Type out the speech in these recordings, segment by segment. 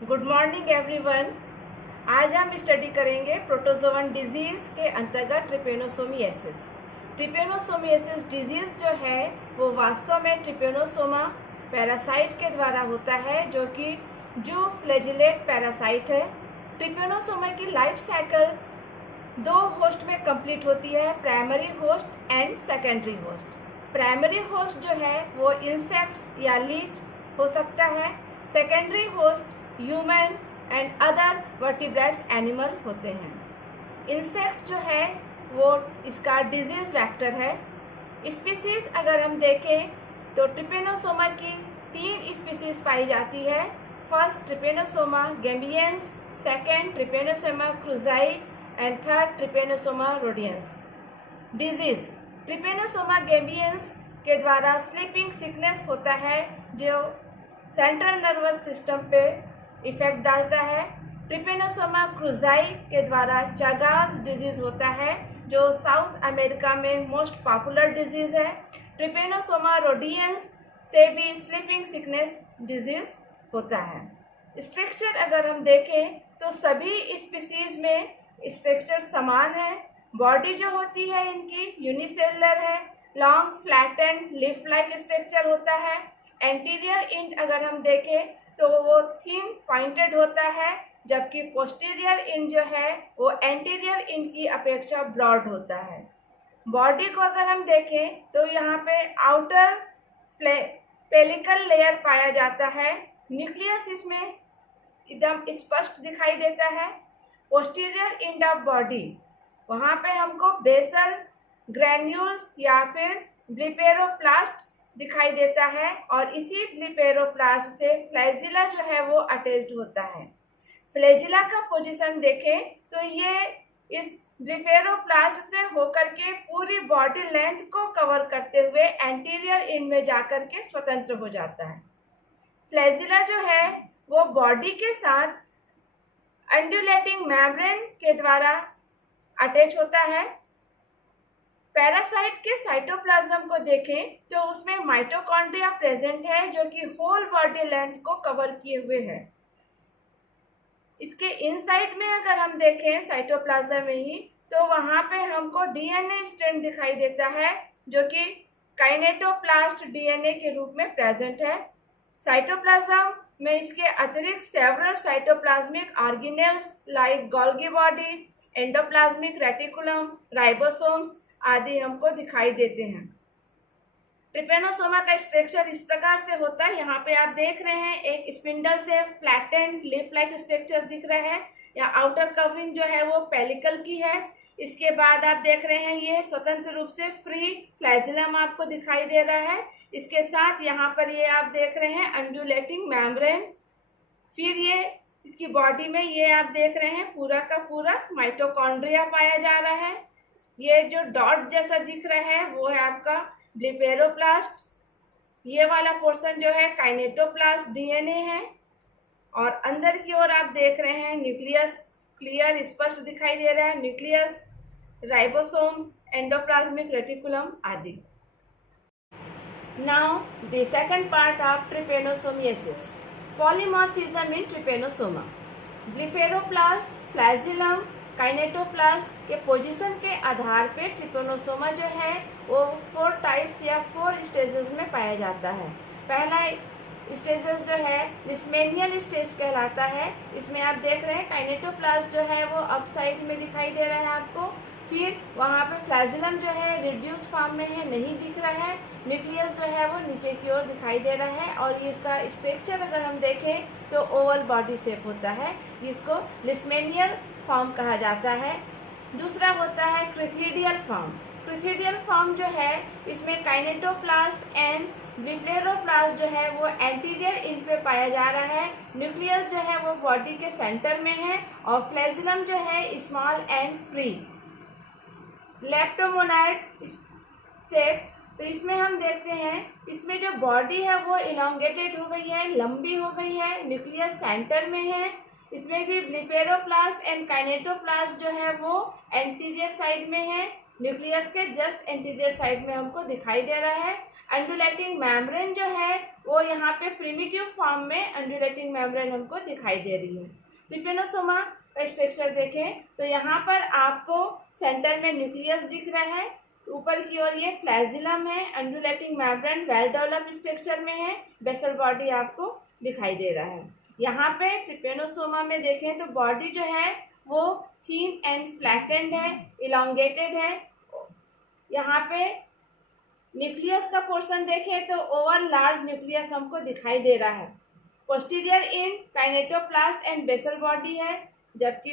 Good morning everyone. आज हम study करेंगे प्रोटोजोवन डिजीज़ के अंतर्गत ट्रिपेनोसोमियासिस। ट्रिपेनोसोमियासिस डिजीज़ जो है वो वास्तव में ट्रिपेनोसोमा पैरासाइट के द्वारा होता है, जो फ्लैजिलेट पैरासाइट है। ट्रिपेनोसोमा की लाइफ साइकिल दो होस्ट में कंप्लीट होती है, primary host and secondary host. Primary host जो है वो इंसेक्ट्स या लीच हो सकता है। Secondary host human and other vertebrates animal होते हैं। इंसेक्ट जो है वो इसका डिजीज़ वेक्टर है। स्पीसीज़ अगर हम देखें तो ट्रिपेनोसोमा की 3 स्पीसीज़ पाई जाती है। First Trypanosoma gambiense, second Trypanosoma cruzi and third Trypanosoma rhodesiense. Disease Trypanosoma gambiense के द्वारा स्लीपिंग सिकनेस होता है, जो सेंट्रल नर्वस सिस्टम पे इफेक्ट डालता है। ट्रिपेनोसोमा क्रूज़ाई के द्वारा चागास डिजीज़ होता है, जो साउथ अमेरिका में मोस्ट पॉपुलर डिजीज़ है। ट्रिपेनोसोमा रोडियंस से भी स्लीपिंग सिकनेस डिजीज़ होता है। स्ट्रक्चर अगर हम देखें तो सभी स्पीसीज़ में स्ट्रक्चर समान है। बॉडी जो होती है इनकी यूनिसेलुलर है। Long flattened leaf like structure होता है। एंटीरियर इंड अगर हम देखें तो वो थिन पॉइंटेड होता है, जबकि पोस्टीरियर इंड जो है वो एंटीरियर इंड की अपेक्षा ब्रॉड होता है। बॉडी को अगर हम देखें तो यहाँ पे आउटर पेलिकल लेयर पाया जाता है। न्यूक्लियस इसमें एकदम स्पष्ट दिखाई देता है। पोस्टीरियर इंड ऑफ बॉडी, वहाँ पे हमको बेसल ग्रैन्यूल्स या फिर ब्लिपेरोप्लास्ट दिखाई देता है, और इसी ब्लिपेरोप्लास्ट से फ्लैजिला जो है वो अटैच्ड होता है। फ्लैजिला का पोजीशन देखें तो ये इस ब्लिपेरोप्लास्ट से होकर के पूरी बॉडी लेंथ को कवर करते हुए एंटीरियर इंड में जाकर के स्वतंत्र हो जाता है। फ्लैजिला जो है वो बॉडी के साथ अंडुलेटिंग मेम्ब्रेन के द्वारा अटैच होता है। पैरासाइट के साइटोप्लाज्म को देखें तो उसमें माइटोकॉन्ड्रिया प्रेजेंट है, जो कि होल बॉडी लेंथ को कवर किए हुए है। इसके इनसाइड में अगर हम देखें साइटोप्लाज्म में ही, तो वहाँ पे हमको डीएनए स्ट्रैंड दिखाई देता है, जो कि काइनेटोप्लास्ट डीएनए के रूप में प्रेजेंट है। साइटोप्लाज्म में इसके अतिरिक्त several cytoplasmic organelles like Golgi body, endoplasmic reticulum, ribosomes आदि हमको दिखाई देते हैं। ट्रिपेनोसोमा का स्ट्रक्चर इस प्रकार से होता है। यहाँ पे आप देख रहे हैं एक स्पिंडल से फ्लैटेंड लीफ लाइक स्ट्रक्चर दिख रहा है। यहाँ आउटर कवरिंग जो है वो पेलिकल की है। इसके बाद आप देख रहे हैं ये स्वतंत्र रूप से फ्री फ्लैजिलम आपको दिखाई दे रहा है। इसके साथ यहाँ पर ये आप देख रहे हैं अंडुलेटिंग मेम्ब्रेन। फिर ये इसकी बॉडी में ये आप देख रहे हैं पूरा का पूरा माइटोकॉन्ड्रिया पाया जा रहा है। ये जो डॉट जैसा दिख रहा है वो है आपका ब्लिपेरोप्लास्ट। ये वाला पोर्शन जो है काइनेटोप्लास्ट डीएनए है, और अंदर की ओर आप देख रहे हैं न्यूक्लियस क्लियर स्पष्ट दिखाई दे रहा है। न्यूक्लियस, राइबोसोम्स, एंडोप्लाज्मिक रेटिकुलम आदि। Now the second part of trypanosomiasis, polymorphism in Trypanosoma. Blepharoplast, flagellum, kinetoplast के पोजीशन के आधार पे ट्रिपेनोसोमा जो है वो 4 टाइप्स या 4 स्टेजेस में पाया जाता है। पहला स्टेजेस जो है लिस्मेनियल स्टेज कहलाता है। इसमें आप देख रहे हैं काइनेटोप्लास्ट जो है वो अप साइड में दिखाई दे रहा है आपको। फिर वहाँ पे फ्लैजिलम जो है रिड्यूस फॉर्म में है, नहीं दिख रहा है। न्यूक्लियस जो है वो नीचे की ओर दिखाई दे रहा है, और इसका स्ट्रक्चर अगर हम देखें तो ओवल बॉडी शेप होता है, जिसको लिस्मेनियल फॉर्म कहा जाता है। दूसरा होता है क्रिथिडियल फॉर्म। क्रिथिडियल फॉर्म जो है इसमें काइनेटोप्लास्ट एंड ब्लिपेरोप्लास्ट जो है वो एंटीरियर इंड पे पाया जा रहा है। न्यूक्लियस जो है वो बॉडी के सेंटर में है, और फ्लैजिलम जो है स्मॉल एंड फ्री। लेप्टोमोनाइड शेप, तो इसमें हम देखते हैं इसमें जो बॉडी है वो इलोंगेटेड हो गई है, लंबी हो गई है। न्यूक्लियस सेंटर में है। इसमें भी ब्लिपेरोप्लास्ट एंड काइनेटोप्लास्ट जो है वो एंटीरियर साइड में है। न्यूक्लियस के जस्ट एंटीरियर साइड में हमको दिखाई दे रहा है। अंडुलेटिंग मेम्ब्रेन जो है वो यहाँ पे प्रिमिटिव फॉर्म में अंडुलेटिंग मेम्ब्रेन हमको दिखाई दे रही है। ट्रिपेनोसोमा का स्ट्रक्चर देखें तो यहाँ पर आपको सेंटर में न्यूक्लियस दिख रहा है, ऊपर की ओर ये फ्लैजिलम है, undulating membrane well developed structure में है, बेसल बॉडी आपको दिखाई दे रहा है। यहाँ पे ट्रिपेनोसोमा में देखें तो बॉडी जो है वो थिन एंड फ्लैटेंड है, इलोंगेटेड है। यहाँ पे न्यूक्लियस का पोर्शन देखें तो ओवर लार्ज न्यूक्लियस हमको दिखाई दे रहा है। Posterior end kinetoplast and basal body है, जबकि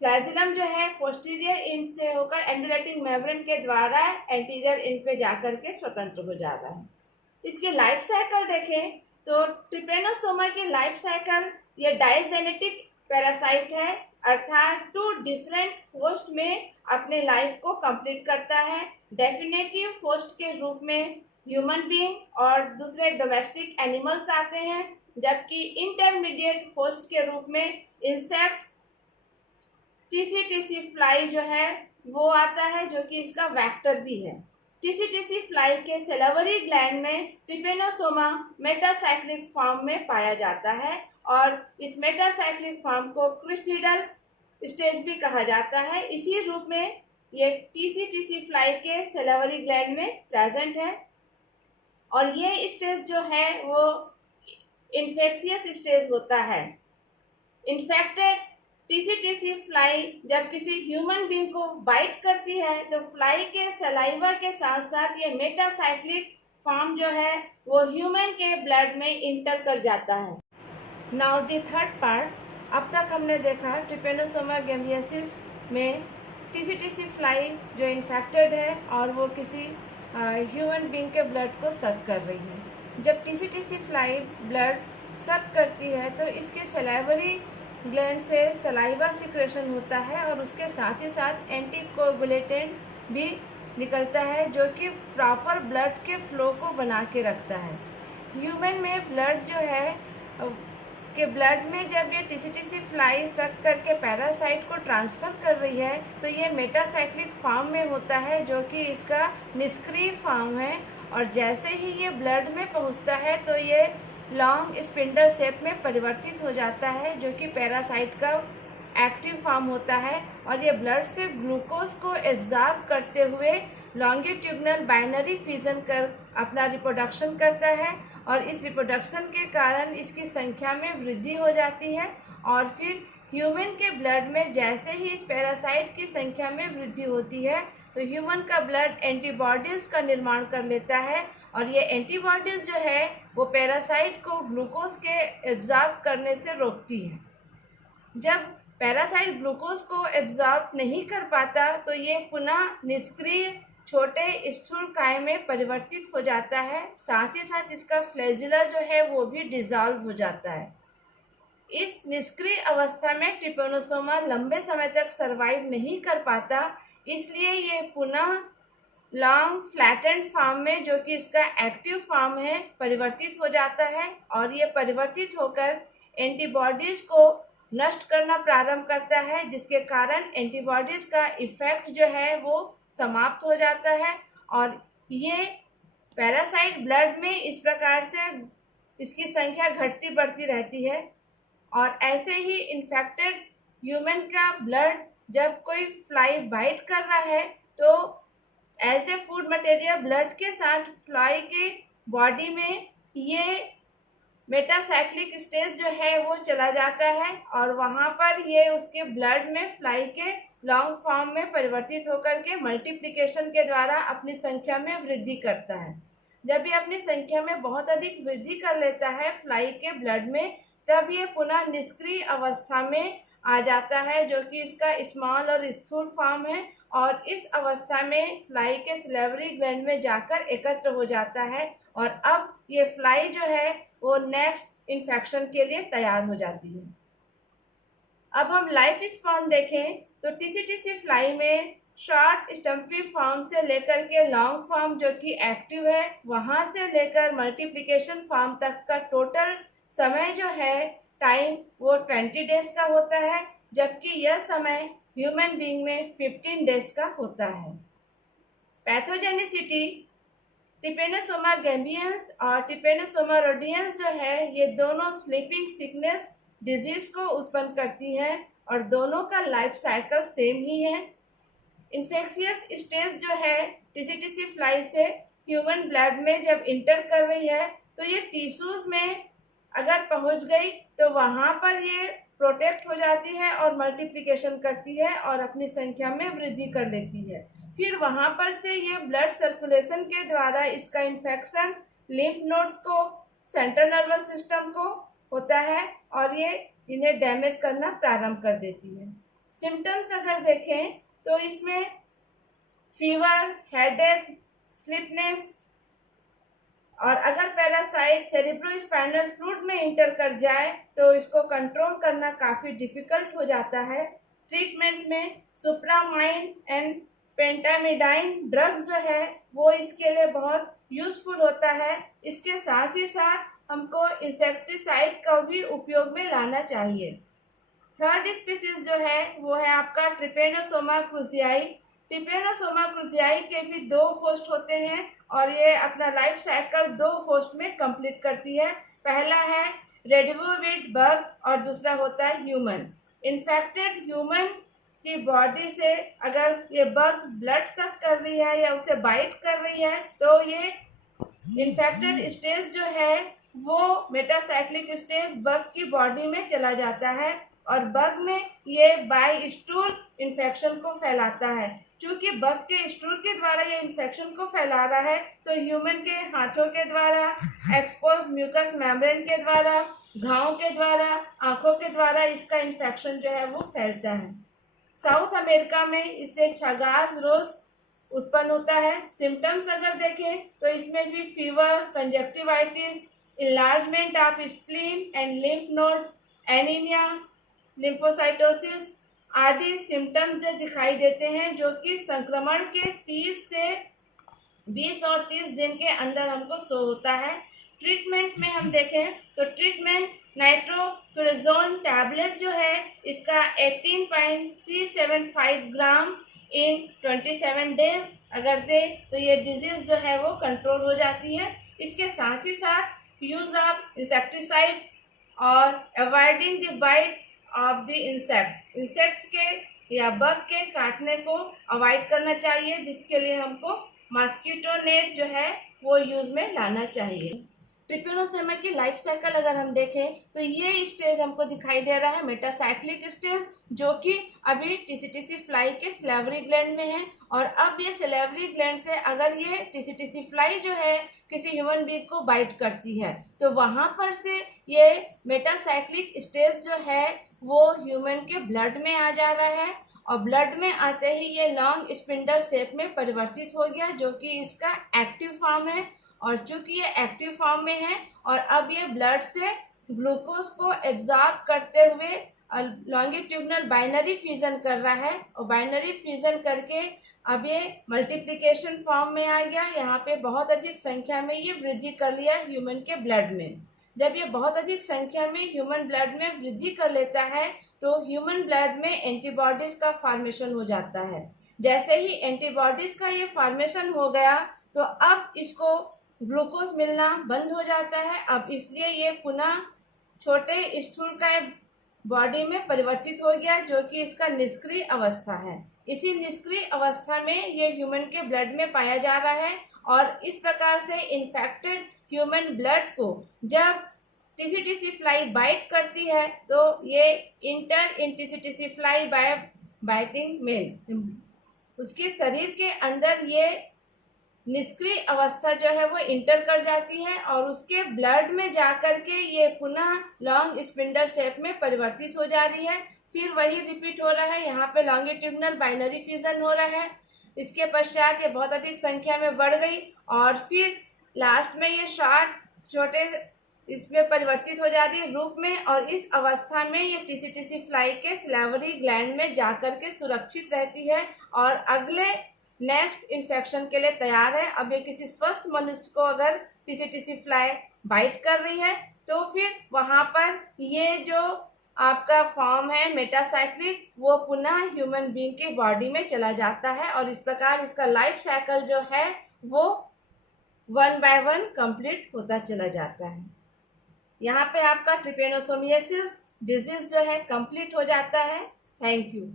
फ्लैजिलम जो है पोस्टीरियर एंड से होकर एंडुलेटिंग मेम्ब्रेन के द्वारा एंटीरियर एंड पे जाकर के स्वतंत्र हो जा रहा है। इसकी लाइफ साइकिल देखें तो ट्रिपेनोसोमा की लाइफ साइकिल ये डाइजेनेटिक पैरासाइट है, अर्थात 2 डिफरेंट होस्ट में अपने लाइफ को कंप्लीट करता है। डेफिनेटिव होस्ट के रूप में ह्यूमन बीइंग और दूसरे डोमेस्टिक एनिमल्स आते हैं, जबकि इंटरमीडिएट होस्ट के रूप में इंसेक्ट्स, टीसी फ्लाई जो है वो आता है, जो कि इसका वेक्टर भी है। टीसी फ्लाई के सेलेवरी ग्लैंड में ट्रिपेनोसोमा मेटासाइक्लिक फॉर्म में पाया जाता है और इस मेटासाइक्लिक फॉर्म को क्रिस्टिडल स्टेज भी कहा जाता है। इसी रूप में ये टीसी फ्लाई के सेलेवरी ग्लैंड में प्रेजेंट है और ये स्टेज जो है वो इन्फेक्शियस स्टेज होता है। इन्फेक्टेड टीसी फ्लाई जब किसी ह्यूमन बीइंग को बाइट करती है तो फ्लाई के सलाइवा के साथ साथ ये मेटासाइक्लिक फॉर्म जो है वो ह्यूमन के ब्लड में इंटर कर जाता है। नाउ द थर्ड पार्ट, अब तक हमने देखा ट्रिपेनोसोमा गैम्बियसिस में टीसी फ्लाई जो इन्फेक्टेड है और वो किसी ह्यूमन बीइंग के ब्लड को सक कर रही है। जब टीसी फ्लाई ब्लड सक करती है तो इसके सलाइवरी ग्लैंड से सलाइवा सिक्रेशन होता है और उसके साथ ही साथ एंटीकोगुलेटेंट भी निकलता है, जो कि प्रॉपर ब्लड के फ्लो को बना के रखता है। ह्यूमन में ब्लड जो है कि ब्लड में जब ये टीसी फ्लाई सक करके पैरासाइट को ट्रांसफ़र कर रही है तो ये मेटासाइक्लिक फॉर्म में होता है, जो कि इसका निष्क्रिय फॉर्म है। और जैसे ही ये ब्लड में पहुंचता है तो ये लॉन्ग स्पिंडल शेप में परिवर्तित हो जाता है, जो कि पैरासाइट का एक्टिव फॉर्म होता है और ये ब्लड से ग्लूकोज को एब्जॉर्ब करते हुए लॉन्गिट्यूडनल बाइनरी फ्यूजन कर अपना रिप्रोडक्शन करता है और इस रिप्रोडक्शन के कारण इसकी संख्या में वृद्धि हो जाती है और फिर ह्यूमन के ब्लड में जैसे ही इस पैरासाइट की संख्या में वृद्धि होती है तो ह्यूमन का ब्लड एंटीबॉडीज़ का निर्माण कर लेता है और ये एंटीबॉडीज़ जो है वो पैरासाइट को ग्लूकोज के एब्जॉर्ब करने से रोकती है। जब पैरासाइट ग्लूकोज को एब्जॉर्ब नहीं कर पाता तो ये पुनः निष्क्रिय छोटे स्थूल काय में परिवर्तित हो जाता है, साथ ही साथ इसका फ्लैजिला जो है वो भी डिसॉल्व हो जाता है। इस निष्क्रिय अवस्था में ट्रिपेनोसोमा लंबे समय तक सर्वाइव नहीं कर पाता, इसलिए ये पुनः लॉन्ग फ्लैटेंड फॉर्म में, जो कि इसका एक्टिव फॉर्म है, परिवर्तित हो जाता है और ये परिवर्तित होकर एंटीबॉडीज़ को नष्ट करना प्रारंभ करता है, जिसके कारण एंटीबॉडीज़ का इफ़ेक्ट जो है वो समाप्त हो जाता है और ये पैरासाइट ब्लड में इस प्रकार से इसकी संख्या घटती बढ़ती रहती है। और ऐसे ही इन्फेक्टेड ह्यूमन का ब्लड जब कोई फ्लाई बाइट कर रहा है तो as a food material blood के साथ फ्लाई के बॉडी में ये मेटासाइक्लिक स्टेज जो है वो चला जाता है और वहाँ पर ये उसके ब्लड में फ्लाई के लॉन्ग फॉर्म में परिवर्तित होकर के मल्टीप्लिकेशन के द्वारा अपनी संख्या में वृद्धि करता है। जब ये अपनी संख्या में बहुत अधिक वृद्धि कर लेता है फ्लाई के ब्लड में, तब ये पुनः निष्क्रिय अवस्था में आ जाता है, जो कि इसका स्मॉल और स्थूल फॉर्म है और इस अवस्था में फ्लाई के सलेवरी ग्लैंड में जाकर एकत्र हो जाता है और अब ये फ्लाई जो है वो नेक्स्ट इन्फेक्शन के लिए तैयार हो जाती है। अब हम लाइफ स्पैन देखें तो टीसी फ्लाई में शॉर्ट स्टम्पी फॉर्म से लेकर के लॉन्ग फॉर्म जो कि एक्टिव है, वहाँ से लेकर मल्टीप्लिकेशन फॉर्म तक का टोटल समय जो है टाइम वो 20 डेज का होता है, जबकि यह समय ह्यूमन बीइंग में 15 डेज का होता है। पैथोजेनिसिटी ट्रिपेनोसोमा गैम्बियंस और ट्रिपेनोसोमा रोडियंस जो है ये दोनों स्लीपिंग सिकनेस डिजीज को उत्पन्न करती है और दोनों का लाइफ साइकिल सेम ही है। इन्फेक्शियस स्टेज जो है टीसीटीसी फ्लाई से ह्यूमन ब्लड में जब इंटर कर रही है तो ये टिश्यूज में अगर पहुंच गई तो वहां पर ये प्रोटेक्ट हो जाती है और मल्टीप्लिकेशन करती है और अपनी संख्या में वृद्धि कर लेती है। फिर वहां पर से ये ब्लड सर्कुलेशन के द्वारा इसका इन्फेक्शन लिम्फ नोड्स को, सेंट्रल नर्वस सिस्टम को होता है और ये इन्हें डैमेज करना प्रारंभ कर देती है। सिम्टम्स अगर देखें तो इसमें फीवर, हेडेक, स्लीपनेस और अगर पैरासाइट सेरेब्रोस्पाइनल फ्लूइड में इंटर कर जाए तो इसको कंट्रोल करना काफ़ी डिफिकल्ट हो जाता है। ट्रीटमेंट में सुप्रामाइन एंड पेंटामिडाइन ड्रग्स जो है वो इसके लिए बहुत यूजफुल होता है। इसके साथ ही साथ हमको इंसेक्टिसाइड का भी उपयोग में लाना चाहिए। थर्ड स्पीसीज जो है वो है आपका ट्रिपेनोसोमा क्रूजियाई। ट्रिपेनोसोमा क्रूजियाई के भी 2 होस्ट होते हैं और ये अपना लाइफ साइकिल 2 होस्ट में कंप्लीट करती है। पहला है रेडियोविड बग और दूसरा होता है ह्यूमन। इन्फेक्टेड ह्यूमन की बॉडी से अगर ये बग ब्लड सक कर रही है या उसे बाइट कर रही है तो ये इन्फेक्टेड स्टेज जो है वो मेटासाइक्लिक स्टेज बग की बॉडी में चला जाता है और बग में ये बाय स्टूल इन्फेक्शन को फैलाता है। क्योंकि बग के स्टूल के द्वारा ये इन्फेक्शन को फैला रहा है तो ह्यूमन के हाथों के द्वारा, एक्सपोज्ड म्यूकस मेम्ब्रेन के द्वारा, घावों के द्वारा, आंखों के द्वारा इसका इन्फेक्शन जो है वो फैलता है। साउथ अमेरिका में इससे छगास रोज उत्पन्न होता है। सिम्टम्स अगर देखें तो इसमें भी fever, conjunctivitis, enlargement of spleen and lymph nodes, anaemia, lymphocytosis आदि सिम्टम्स जो दिखाई देते हैं जो कि संक्रमण के 30 से 20 और 30 दिन के अंदर हमको शो होता है। ट्रीटमेंट में हम देखें तो ट्रीटमेंट नाइट्रोफुरेजोन टैबलेट जो है इसका 18.375 ग्राम इन 27 डेज अगर दे तो ये डिजीज जो है वो कंट्रोल हो जाती है। इसके साथ ही साथ यूज ऑफ इंसेक्टिसाइड्स और avoiding the bytes of the insects के या बग के काटने को अवॉइड करना चाहिए, जिसके लिए हमको मॉस्किटो नेट जो है वो यूज में लाना चाहिए। ट्रिपेनोसोमा की लाइफ साइकिल अगर हम देखें तो ये स्टेज हमको दिखाई दे रहा है मेटासाइक्लिक स्टेज, जो कि अभी टीसीटीसी फ्लाई के सिलेवरी ग्लैंड में है। और अब ये सिलेवरी ग्लैंड से अगर ये टीसीटीसी फ्लाई जो है किसी ह्यूमन बीइंग को बाइट करती है तो वहाँ पर से ये मेटासाइक्लिक स्टेज जो है वो ह्यूमन के ब्लड में आ जा रहा है और ब्लड में आते ही ये लॉन्ग स्पिंडल शेप में परिवर्तित हो गया, जो कि इसका एक्टिव फॉर्म है। और चूंकि ये एक्टिव फॉर्म में है और अब ये ब्लड से ग्लूकोज को एब्जॉर्ब करते हुए लॉन्गिट्यूडनल बाइनरी फ्यूजन कर रहा है और बाइनरी फ्यूजन करके अब ये मल्टीप्लिकेशन फॉर्म में आ गया। यहाँ पे बहुत अधिक संख्या में ये वृद्धि कर लिया ह्यूमन के ब्लड में। जब ये बहुत अधिक संख्या में ह्यूमन ब्लड में वृद्धि कर लेता है तो ह्यूमन ब्लड में एंटीबॉडीज़ का फॉर्मेशन हो जाता है। जैसे ही एंटीबॉडीज़ का ये फॉर्मेशन हो गया तो अब इसको ग्लूकोज मिलना बंद हो जाता है। अब इसलिए ये पुनः छोटे स्थूलकाय बॉडी में परिवर्तित हो गया, जो कि इसका निष्क्रिय अवस्था है। इसी निष्क्रिय अवस्था में ये ह्यूमन के ब्लड में पाया जा रहा है और इस प्रकार से इन्फेक्टेड ह्यूमन ब्लड को जब टीसीटीसी फ्लाई बाइट करती है तो ये enter in tsetse fly by biting male उसके शरीर के अंदर ये निष्क्रिय अवस्था जो है वो इंटर कर जाती है और उसके ब्लड में जाकर के ये पुनः लॉन्ग स्पिंडल शेप में परिवर्तित हो जा रही है। फिर वही रिपीट हो रहा है, यहाँ पे लॉन्गिट्यूडनल बाइनरी फ्यूजन हो रहा है। इसके पश्चात ये बहुत अधिक संख्या में बढ़ गई और फिर लास्ट में ये शॉर्ट छोटे इसमें परिवर्तित हो जाती है रूप में और इस अवस्था में ये टीसीटीसी फ्लाई के सिलेवरी ग्लैंड में जाकर के सुरक्षित रहती है और अगले नेक्स्ट इन्फेक्शन के लिए तैयार है। अब ये किसी स्वस्थ मनुष्य को अगर टीसीटीसी फ्लाई बाइट कर रही है तो फिर वहाँ पर ये जो आपका फॉर्म है मेटासाइक्लिक वो पुनः ह्यूमन बीइंग की बॉडी में चला जाता है और इस प्रकार इसका लाइफ साइकिल जो है वो वन बाय वन कंप्लीट होता चला जाता है। यहाँ पे आपका ट्रिपेनोसोमियासिस डिजीज जो है कंप्लीट हो जाता है। Thank you.